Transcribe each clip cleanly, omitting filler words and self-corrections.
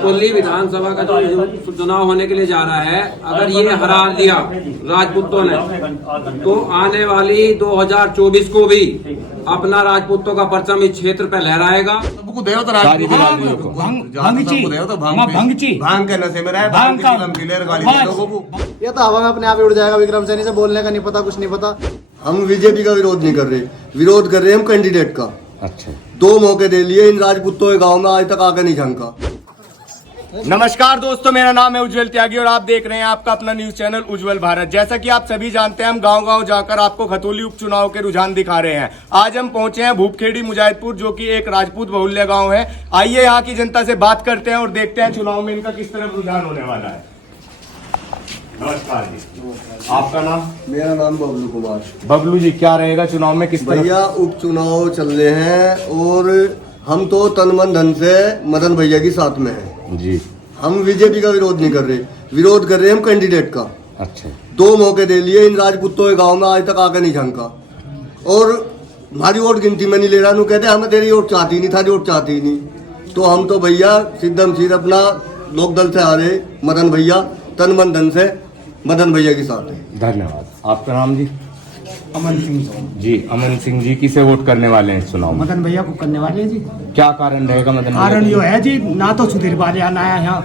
दिल्ली विधानसभा का जो चुनाव होने के लिए जा रहा है, अगर ये हरा दिया राजपूतों ने, तो आने वाली 2024 को भी अपना राजपूतों का परचम इस क्षेत्र पे लहराएगा। ये तो हवा में अपने आप ही उड़ जाएगा। विक्रम सैनी से बोलने का नहीं पता, कुछ नहीं पता। हम बीजेपी का विरोध नहीं कर रहे, विरोध कर रहे हैं हम कैंडिडेट का। अच्छा, 2 मौके दे लिए इन राजपूतों के गांव में, आज तक आगे नहीं झंका। नमस्कार दोस्तों, मेरा नाम है उज्जवल त्यागी और आप देख रहे हैं आपका अपना न्यूज चैनल उज्जवल भारत। जैसा कि आप सभी जानते हैं, हम गांव-गांव जाकर आपको खतौली उपचुनाव के रुझान दिखा रहे हैं। आज हम पहुंचे हैं भूपखेड़ी मुजाहिदपुर, जो कि एक राजपूत बहुल्य गांव है। आइए यहाँ की जनता से बात करते हैं और देखते हैं चुनाव में इनका किस तरह रुझान होने वाला है। नमस्कार जी, आपका नाम? मेरा नाम बबलू कुमार। बबलू जी, क्या रहेगा चुनाव में, किस तरह? भैया उपचुनाव चल रहे हैं और हम तो तन मन धन से मदन भैया की साथ में है जी। हम बीजेपी का विरोध नहीं कर रहे, विरोध कर रहे हैं हम कैंडिडेट का। अच्छा, 2 मौके दे लिए इन राजपूतों के गांव में, आज तक आगे नहीं झंका। और हमारी वोट गिनती में नहीं ले रहा, कहते हमें तेरी वोट चाहती नहीं, थारी वोट चाहती ही नहीं। तो हम तो भैया सिद्धम सीध अपना लोक दल से आ रहे, मदन भैया तन मन धन से मदन भैया के साथ है। धन्यवाद। आपका नाम जी? अमन सिंह जी, अमन सिंह जी, किसे वोट करने वाले हैं इस चुनाव में? मदन भैया को करने वाले हैं जी। क्या कारण रहेगा मदन भैया? कारण यो है जी, ना तो सुधीर बालियान आया यहाँ,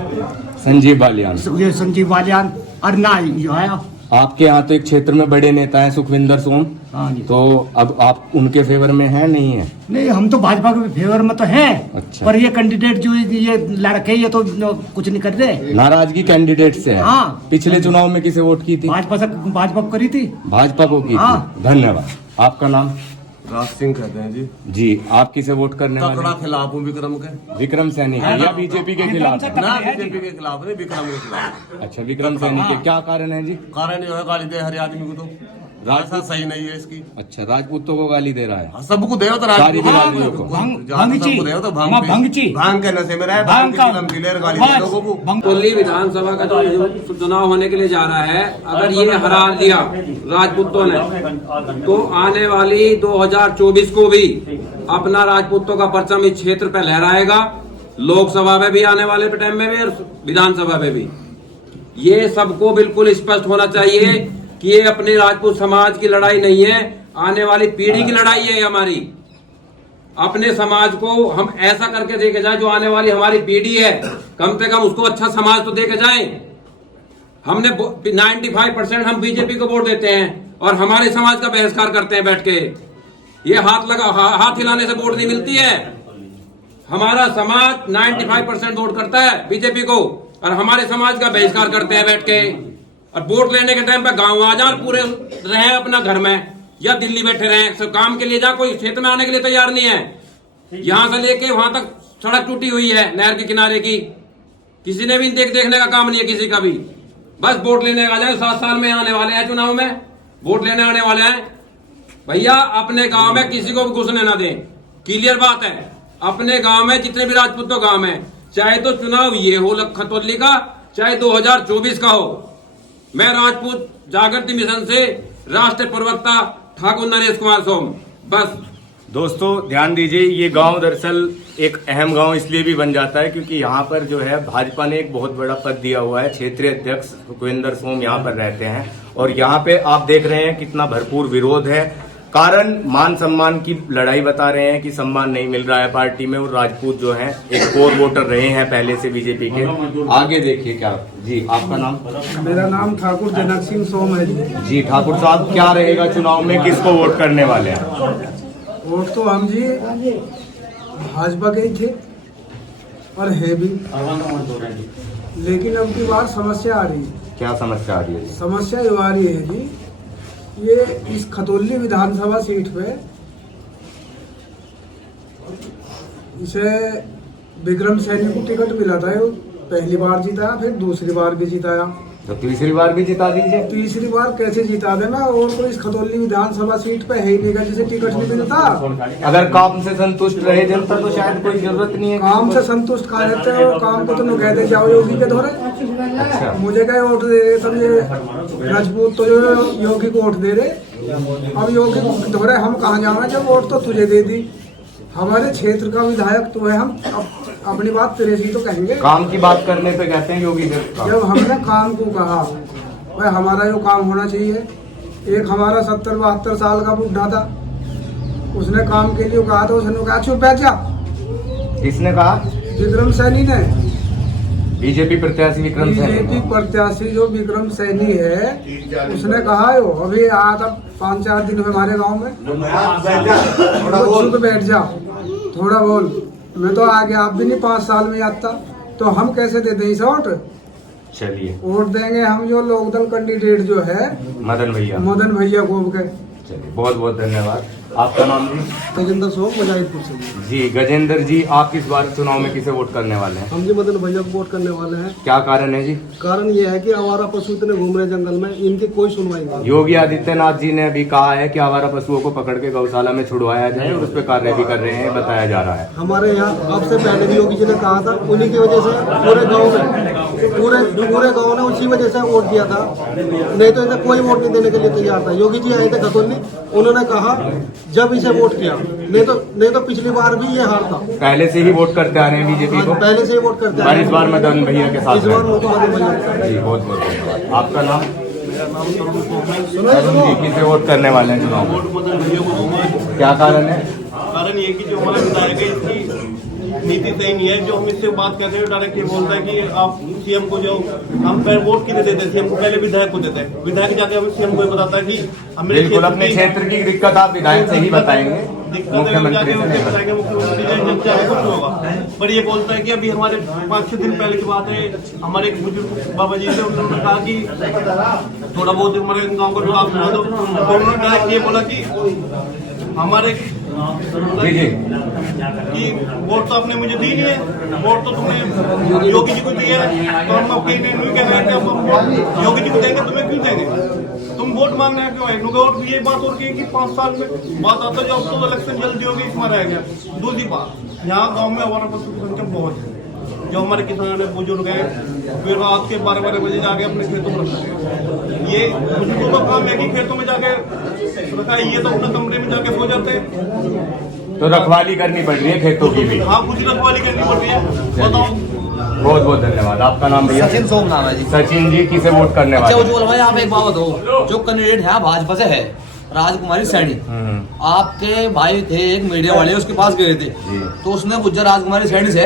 संजीव बालियान, ये संजीव बालियान, और ना यो आया। आपके यहाँ तो एक क्षेत्र में बड़े नेता हैं सुखविंदर सोम। हाँ जी। तो अब आप उनके फेवर में हैं, नहीं है? नहीं, हम तो भाजपा के फेवर में तो हैं। अच्छा। पर ये कैंडिडेट जो ये लड़के, ये तो कुछ नहीं कर रहे। नाराजगी कैंडिडेट से है? हाँ। पिछले चुनाव में किसे वोट की थी? भाजपा को करी थी। भाजपा को की हाँ। थी। धन्यवाद। आपका नाम? राज सिंह कहते हैं जी। जी, आप किसे वोट करने वाले हैं? खिलाफ हूँ विक्रम के। विक्रम सैनी के या बीजेपी के खिलाफ है? ना बीजेपी के खिलाफ नहीं, विक्रम के खिलाफ। अच्छा, विक्रम सैनी के क्या कारण है जी? कारण जो है गाली दे हर आदमी को, तो राजसा सही नहीं है इसकी। अच्छा, राजपूतों को गाली दे रहा है? सबको दे तो सारी बिरादरियों को। भांग के नशे में रहे, भांग की गाली दे लोगों को। दिल्ली विधानसभा का जो चुनाव होने के लिए जा रहा है, अगर ये हरा दिया राजपूतों ने, तो आने वाली 2024 को भी अपना राजपूतों का परचम इस क्षेत्र पे लहराएगा। लोकसभा में भी आने वाले टाइम में भी और विधानसभा में भी। ये सबको बिल्कुल स्पष्ट होना चाहिए कि ये अपने राजपूत समाज की लड़ाई नहीं है, आने वाली पीढ़ी की लड़ाई है हमारी। अपने समाज को हम ऐसा करके देके जाए, जो आने वाली हमारी पीढ़ी है, कम से कम उसको अच्छा समाज तो देके जाए। हमने 95% हम बीजेपी को वोट देते हैं और हमारे समाज का बहिष्कार करते हैं बैठ के। ये हाथ हिलाने से वोट नहीं मिलती है। हमारा समाज 95% वोट करता है बीजेपी को और हमारे समाज का बहिष्कार करते हैं बैठ के। और वोट लेने के टाइम पे गांव आ जा, पूरे रहे अपना घर में या दिल्ली बैठे रहे, सब काम के लिए जा, कोई क्षेत्र में आने के लिए तैयार नहीं है। यहां से लेके वहां तक सड़क टूटी हुई है नहर के किनारे की, किसी ने भी देखने का काम नहीं है किसी का भी। बस वोट लेने आ जाए, 7 साल में आने वाले हैं चुनाव में, वोट लेने आने वाले हैं। भैया अपने गांव में किसी को भी घुसने ना दें, क्लियर बात है। अपने गांव में जितने भी राजपूतों गांव में, चाहे तो चुनाव ये हो खतौली का, चाहे 2024 का हो। मैं राजपूत जागृति मिशन से राष्ट्रीय प्रवक्ता ठाकुर नरेश कुमार सोम। बस दोस्तों ध्यान दीजिए, ये गांव दरअसल एक अहम गांव इसलिए भी बन जाता है क्योंकि यहाँ पर जो है भाजपा ने एक बहुत बड़ा पद दिया हुआ है। क्षेत्रीय अध्यक्ष सुखविंदर सोम यहाँ पर रहते हैं और यहाँ पे आप देख रहे हैं कितना भरपूर विरोध है। कारण मान सम्मान की लड़ाई बता रहे हैं कि सम्मान नहीं मिल रहा है पार्टी में, और राजपूत जो हैं एक कोर वोटर रहे हैं पहले से बीजेपी के। आगे देखिए क्या जी, आपका नाम? मेरा नाम ठाकुर जनक सिंह सोम है जी। ठाकुर साहब, क्या रहेगा चुनाव में, किसको वोट करने वाले हैं? वोट तो हम जी भाजपा के ही थे और है भी, लेकिन अब की बार समस्या आ रही है। क्या समस्या आ रही है? समस्या ये आ रही है जी, ये इस खतौली विधानसभा सीट पे इसे विक्रम सैनी को टिकट मिला था। पहली बार जीता, फिर दूसरी बार भी जिताया, तो तीसरी बार भी जिता दीजिए। तीसरी बार कैसे जिता देना? और तो इस खतौली विधानसभा सीट पे है ही नहीं जिसे टिकट नहीं मिलता। अगर काम से संतुष्ट रहे जनता तो शायद कोई जरूरत नहीं है। काम से संतुष्ट कहा रहते हैं, और काम को तो कहते जाओ योगी के धोरे। अच्छा। मुझे क्या वोट दे रहे सब ये राजपूत, तो जो योगी को वोट दे रहे। अब योगी को धोरे हम कहाँ जाना, जब वोट तो तुझे दे दी। हमारे क्षेत्र का विधायक तो है, अपनी बात 83 तो कहेंगे। काम की बात करने पे कहते हैं योगी जी। जब हमने काम को कहा भाई हमारा जो काम होना चाहिए, एक हमारा 70-72 साल का बुढ़ा था, उसने काम के लिए कहा तो उसने कहा चुप बैठ जा। किसने कहा? विक्रम सैनी ने। बीजेपी प्रत्याशी विक्रम सैनी। बीजेपी प्रत्याशी जो विक्रम सैनी है उसने कहा है, अभी आया था 5-4 दिन हुए हमारे गांव में, चुप बैठ जा थोड़ा बोल। मैं तो आ गया, आप भी नहीं 5 साल में आता, तो हम कैसे दे दें इस वोट? चलिए वोट देंगे हम जो लोकदल कैंडिडेट जो है मदन भैया को के। चलिए बहुत बहुत धन्यवाद। आपका नाम जी? गजेंद्र सोम मुजाहिदपुर से। जी गजेंद्र जी, आप इस बार चुनाव में किसे वोट करने वाले हैं? हम जी मदन भैया को वोट करने वाले हैं। क्या कारण है जी? कारण ये है कि आवारा पशु इतने घूम रहे जंगल में, इनकी कोई सुनवाई नहीं। योगी आदित्यनाथ जी ने अभी कहा है कि आवारा पशुओं को पकड़ के गौशाला में छुड़वाया जाए और उस पर कार्य भी कर रहे हैं, बताया जा रहा है। हमारे यहाँ आपसे पहले भी योगी जी ने कहा था, उन्हीं की वजह से पूरे गाँव ने उसी वजह से वोट दिया था, नहीं तो इसे कोई वोट नहीं देने के लिए तैयार था। योगी जी आए थे खतौली, उन्होंने कहा जब इसे वोट किया, नहीं तो पिछली बार भी ये हार था। पहले से ही वोट करते आ रहे हैं बीजेपी को? पहले से ही वोट करते पर इस बार मदन भैया के साथ इस बार मदन भैया। जी बहुत बहुत धन्यवाद। आपका नाम? जी किसे वोट करने वाले हैं चुनाव में? क्या कारण है? कारण ये कि जो हमारा विधायक है इसकी नीति सही नहीं है। जो हम इससे बात करते हैं डायरेक्ट ये बोलता है कि आप सीएम को, जो हम पहले वोट किसे देते हैं सीएम को, पहले विधायक को देते हैं। विधायक जाके हमें सीएम को बताता है कि हमें बिल्कुल अपने क्षेत्र की दिक्कत आप विधायक से ही बताएंगे, मुख्यमंत्री से नहीं बताएंगे। मुख्यमंत्री कुछ होगा, पर ये बोलता है कि अभी हमारे 5-6 दिन पहले की बात है, हमारे एक बुजुर्ग बाबा जी थे, उन्होंने कहा कि थोड़ा बहुत हमारे गाँव को विकास बना दो, तो उन्होंने डायरेक्ट ये बोला कि हमारे कि वोट तो आपने मुझे दी नहीं है, वोट तो तुमने योगी जी को दिया है, तो हम आपके नहीं कह रहे हैं कि हम योगी जी को देंगे, तुम्हें क्यों देंगे? तुम वोट मांगना है क्यों है? वोट ये बात और की कि 5 साल में बात आता है, जब तो इलेक्शन जल्दी होगी इसमें रह गया। दूसरी बात, यहाँ गाँव में हमारा पशु की संख्या बहुत है, जो हमारे किसान है बुजुर्ग है, फिर रात के 12 बजे जाके अपने खेतों में रखते हैं। ये बुजुर्गों का काम है कि खेतों में जाके रखा है, ये तो अपने कमरे में जाके सो जाते हैं। तो रखवाली करनी पड़ रही है खेतों की भी? हाँ कुछ रखवाली करनी पड़ रही है। बताओ। बहुत बहुत धन्यवाद। आपका नाम भैया? सचिन सोम नाम है जी। सचिन जी किसे वोट करने वाले? अच्छा उज्जवल भाई आप एक बात बताओ, जो कैंडिडेट है भाजपा से है राजकुमारी सैनी, आपके भाई थे एक मीडिया वाले उसके पास गए थे, तो उसने पूछा राजकुमारी सैनी से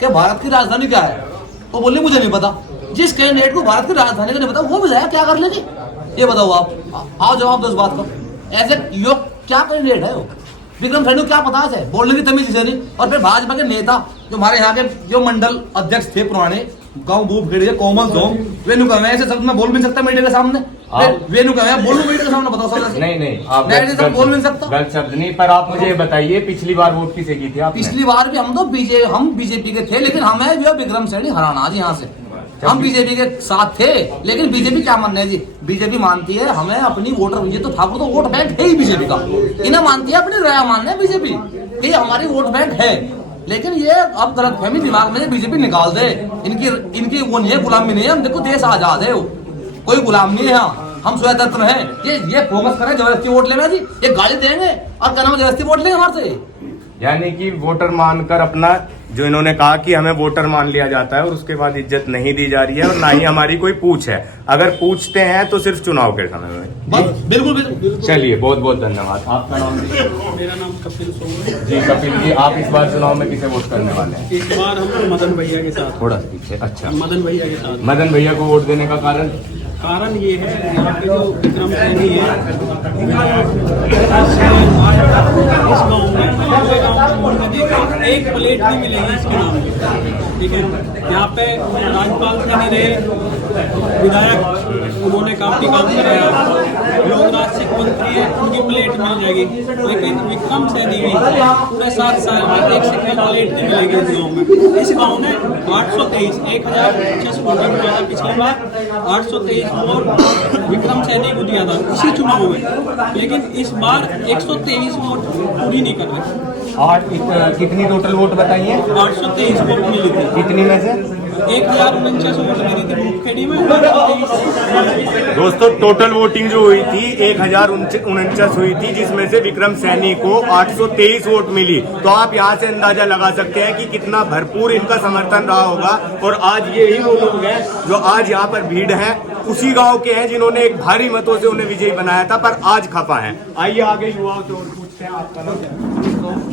कि भारत की राजधानी क्या है, तो बोले मुझे नहीं पता। जिस कैंडिडेट को भारत की राजधानी का नहीं पता वो विधायक क्या कर लेगी, ये बताओ आप, आओ जवाब दो इस बात का। ऐसे योग क्या कैंडिडेट है वो? विक्रम सैनी को क्या पता है बोलने की तमीज से नहीं। और फिर भाजपा के नेता जो हमारे यहाँ के जो मंडल अध्यक्ष थे पुराने, गाँव बूब खेड़िए कोमल सोम, वेनु कहे ऐसे शब्द में बोल भी सकता मीडिया के सामने, वेनु कहे बोलूं मीडिया के सामने, बताओ सर? नहीं आप बोल नहीं सकता, गलत शब्द नहीं। पर आप मुझे बताइए पिछली बार वोट किसे की थी आपने? पिछली बार भी हम बीजेपी के थे, लेकिन हमें जो विक्रम सैनी हराना जी यहाँ से। हम बीजेपी के साथ थे, लेकिन बीजेपी क्या मानना है जी? बीजेपी मानती है हमें अपनी वोटर, ये तो ठाकुर तो वोट बैंक है ही बीजेपी का, इन्हें मानती है अपनी राय मानना है बीजेपी कि हमारी वोट बैंक है। लेकिन ये अब गलतफहमी दिमाग में बीजेपी निकाल दे, इनकी वो नहीं है, गुलामी नहीं है। हम देखो देश आजाद है, कोई गुलाम नहीं है, हम स्वतंत्र हैं। ये फोकस करें जबरदस्ती वोट लेना जी, ये गाली देंगे और क्या नाम जबरदस्ती वोट लेंगे हमारे से। यानी कि वोटर मानकर अपना, जो इन्होंने कहा कि हमें वोटर मान लिया जाता है और उसके बाद इज्जत नहीं दी जा रही है और ना ही हमारी कोई पूछ है। अगर पूछते हैं तो सिर्फ चुनाव के समय में। बिल्कुल। चलिए बहुत बहुत धन्यवाद। आपका नाम? मेरा नाम कपिल सोम है जी कपिल जी, आप इस बार चुनाव में किसे वोट करने वाले हैं? इस बार हम मदन भैया के साथ। थोड़ा पीछे। अच्छा, मदन भैया के साथ। मदन भैया को वोट देने का कारण ये है, यहाँ पे जो विक्रम सैनी है इस गाँव में एक प्लेट नहीं मिलेगी इसके नाम पे, ठीक है। यहाँ पे राज्यपाल सैनी रहे, विधायक उन्होंने काफी काम कराया, लोग राष्ट्रीय मंत्री है, उनकी प्लेट मिल जाएगी। लेकिन विक्रम सैनी भी पूरे 7 साल में एक सेकंड प्लेट नहीं मिलेगी इस गाँव में। इस गाँव ने 823 1600 वोट दिया था पिछली बार, 823 वोट विक्रम सैनी को दिया था इसी चुनाव में, लेकिन इस बार 123 वोट पूरी नहीं कर रहे। कितनी टोटल वोट बताइए? 823 वोट मिली थी। कितनी में से? 1049 वोट गिरी थी मुखेड़ी में। दोस्तों टोटल वोटिंग जो हुई थी 1049 हुई थी, जिसमें से विक्रम सैनी को 823 वोट मिली। तो आप यहाँ से अंदाजा लगा सकते हैं कि कितना भरपूर इनका समर्थन रहा होगा। और आज यही वो लोग हैं जो आज यहाँ पर भीड़ है, उसी गांव के हैं जिन्होंने एक भारी मतों से उन्हें विजयी बनाया था, पर आज खफा है। आइए आगे युवाओं से और पूछते हैं, आपका नाम?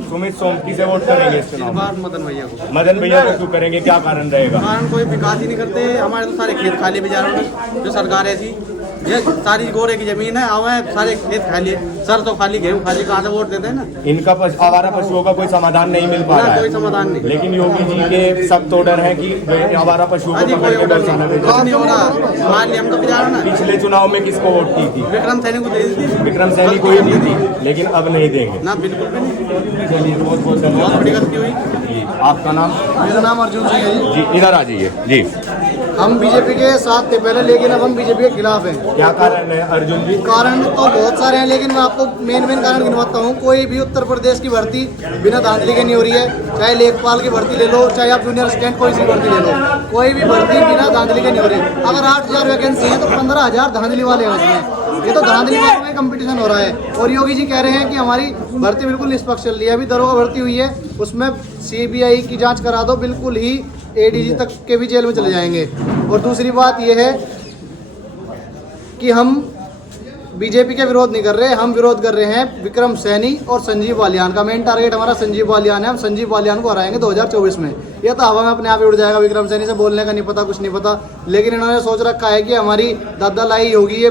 सुमित सोमकी से वोट करेंगे इस चुनाव में? मदन भैया को। मदन भैया को क्यों करेंगे, क्या कारण रहेगा? कारण कोई विकास ही नहीं करते। हमारे तो सारे खेत खाली बाजारों में, जो सरकार ऐसी ये सारी गोरे की जमीन है, हमें सारे खेत खाली है, सर तो खाली, गेहूँ खाली, कहाँ से वोट देते हैं ना। इनका आवारा पशुओं का कोई समाधान नहीं मिल पा रहा है, कोई समाधान नहीं। लेकिन योगी जी के सख्त ऑर्डर है कि आवारा पशुओं को पकड़ के दर्शाना नहीं हो रहा। मान लिया हम तो बाजार ना। पिछले चुनाव में किसको वोट की थी? विक्रम सैनी को दे दी थी। विक्रम सैनी को ही दी थी, लेकिन अब नहीं देंगे ना, बिल्कुल भी नहीं। चलिए बहुत बहुत बहुत धन्यवाद बड़ी गलती हुई। जी। आपका नाम? मेरा नाम अर्जुन सिंह है जी। जी इधर आ जाइए जी। हम बीजेपी के साथ थे पहले, लेकिन अब हम बीजेपी के खिलाफ हैं। क्या कारण है अर्जुन जी? कारण तो बहुत सारे हैं, लेकिन मैं आपको मेन कारण गिनवाता हूँ। कोई भी उत्तर प्रदेश की भर्ती बिना धांधली के नहीं हो रही है। चाहे लेखपाल की भर्ती ले लो, चाहे आप जूनियर असिस्टेंट कोई सी भर्ती ले लो, कोई भी भर्ती बिना धांधली के नहीं हो रही। अगर 8000 वैकेंसी है तो 15000 धांधली वाले हैं उसमें। ये तो धांधली में कंपटीशन हो रहा है। और योगी जी कह रहे हैं कि हमारी भर्ती बिल्कुल निष्पक्ष चल रही है। अभी दरोगा भर्ती हुई है, उसमें CBI की जाँच करा दो, बिल्कुल ही ADG तक के भी जेल में चले जाएंगे। और दूसरी बात यह है कि हम बीजेपी के विरोध नहीं कर रहे, हम विरोध कर रहे हैं विक्रम सैनी और संजीव बालियान का। मेन टारगेट हमारा संजीव बालियान है। हम संजीव बालियान को हराएंगे 2024 में। यह तो हवा में अपने आप ही उड़ जाएगा। विक्रम सैनी से बोलने का नहीं पता, कुछ नहीं पता, लेकिन इन्होंने सोच रखा है कि हमारी दादा लाई होगी, ये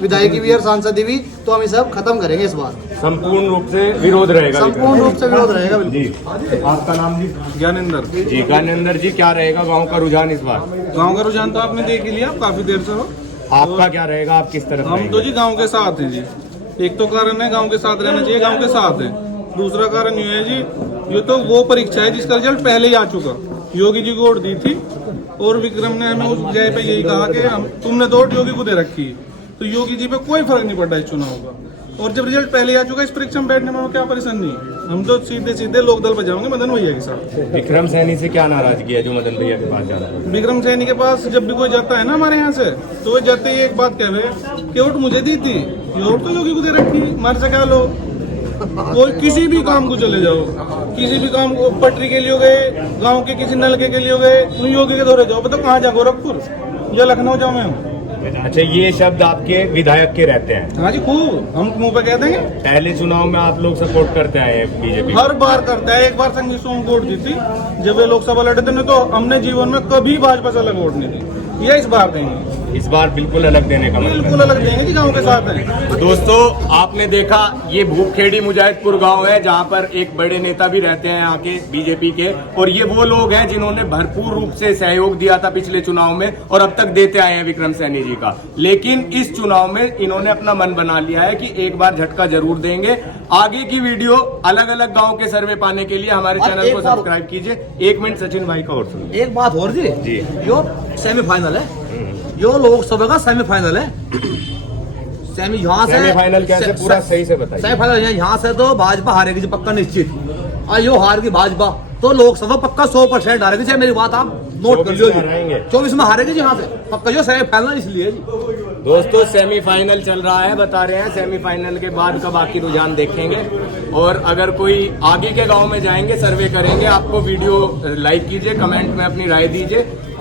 विधायकी भी और सांसद भी, तो हम इसे अब खत्म करेंगे। इस बार संपूर्ण रूप से विरोध रहेगा? संपूर्ण रूप से विरोध रहेगा। जी। आपका नाम जी? ज्ञानेंद्र जी ज्ञानेंद्र जी, क्या रहेगा गांव का रुझान इस बार? गांव का रुझान तो आपने देख ही लिया, काफी देर से हो। आपका क्या रहेगा, आप किस तरफ हम रहेंगे? तो जी गांव के साथ हैं जी। एक तो कारण है गांव के साथ रहना चाहिए, गांव के साथ है। दूसरा कारण ये है जी, ये तो वो परीक्षा है जिसका रिजल्ट पहले ही आ चुका। योगी जी को वोट दी थी और विक्रम ने हमें उस जगह पे यही कहा कि तुमने तो वोट योगी को दे रखी है, तो योगी जी पे कोई फर्क नहीं पड़ा इस चुनाव का। और जब रिजल्ट पहले आ चुका, इस परीक्षा में बैठने में क्या परेशानी है। हम तो सीधे सीधे लोक दल बजाओगे मदन भैया के साथ। विक्रम सैनी से क्या नाराजगी है जो मदन भैया के पास जाना है? विक्रम सैनी के पास जब भी कोई जाता है ना हमारे यहाँ से, तो वो जाते ही एक बात कहे कि वोट मुझे दी थी, ये वोट तो योगी को दे रखी, मार से क्या लो। कोई किसी भी काम को चले जाओ, किसी भी काम को, पटरी के लिए हो गए, गाँव के किसी नलके के लिए हो गए, योगी के दौरे जाओ। बताओ कहाँ जाओ, गोरखपुर या लखनऊ जाओ मैं? अच्छा, ये शब्द आपके विधायक के रहते हैं? हाँ जी, खूब, हम मुंह पे कह देंगे। पहले चुनाव में आप लोग सपोर्ट करते आए हैं बीजेपी? हर बार करता है। एक बार संजीव सोम को वोट दी थी जब वे लोकसभा लड़े थे, नहीं तो हमने जीवन में कभी भाजपा से अलग वोट नहीं दी। ये इस बार देंगे, इस बार बिल्कुल अलग देने का मतलब? बिल्कुल अलग देंगे कि गाँव के साथ है। तो दोस्तों आपने देखा, ये भूपखेड़ी मुजाहिदपुर गांव है जहां पर एक बड़े नेता भी रहते हैं यहाँ के बीजेपी के, और ये वो लोग हैं जिन्होंने भरपूर रूप से सहयोग दिया था पिछले चुनाव में और अब तक देते आए हैं विक्रम सैनी जी का। लेकिन इस चुनाव में इन्होंने अपना मन बना लिया है कि एक बार झटका जरूर देंगे। आगे की वीडियो अलग अलग गाँव के सर्वे पाने के लिए हमारे चैनल को सब्सक्राइब कीजिए। 1 मिनट सचिन भाई का और सुनिए। एक बात और जी, जी। यो सेमीफाइनल है, यो लोकसभा का सेमीफाइनल है। यहाँ से सेमीफाइनल कैसे, पूरा सही से बताइए। सेमीफाइनल यहाँ से तो भाजपा हारेगी जी, पक्का निश्चित। और यो हार की भाजपा तो लोकसभा पक्का 100% हारेगी। चाहे मेरी बात आप नोट कर लो, 24 में हारेगी जी यहाँ से पक्का, जो सेमीफाइनल इसलिए जी। दोस्तों सेमीफाइनल चल रहा है, बता रहे हैं सेमीफाइनल के बाद का बाकी रुझान देखेंगे। और अगर कोई आगे के गांव में जाएंगे, सर्वे करेंगे, आपको वीडियो लाइक कीजिए, कमेंट में अपनी राय दीजिए।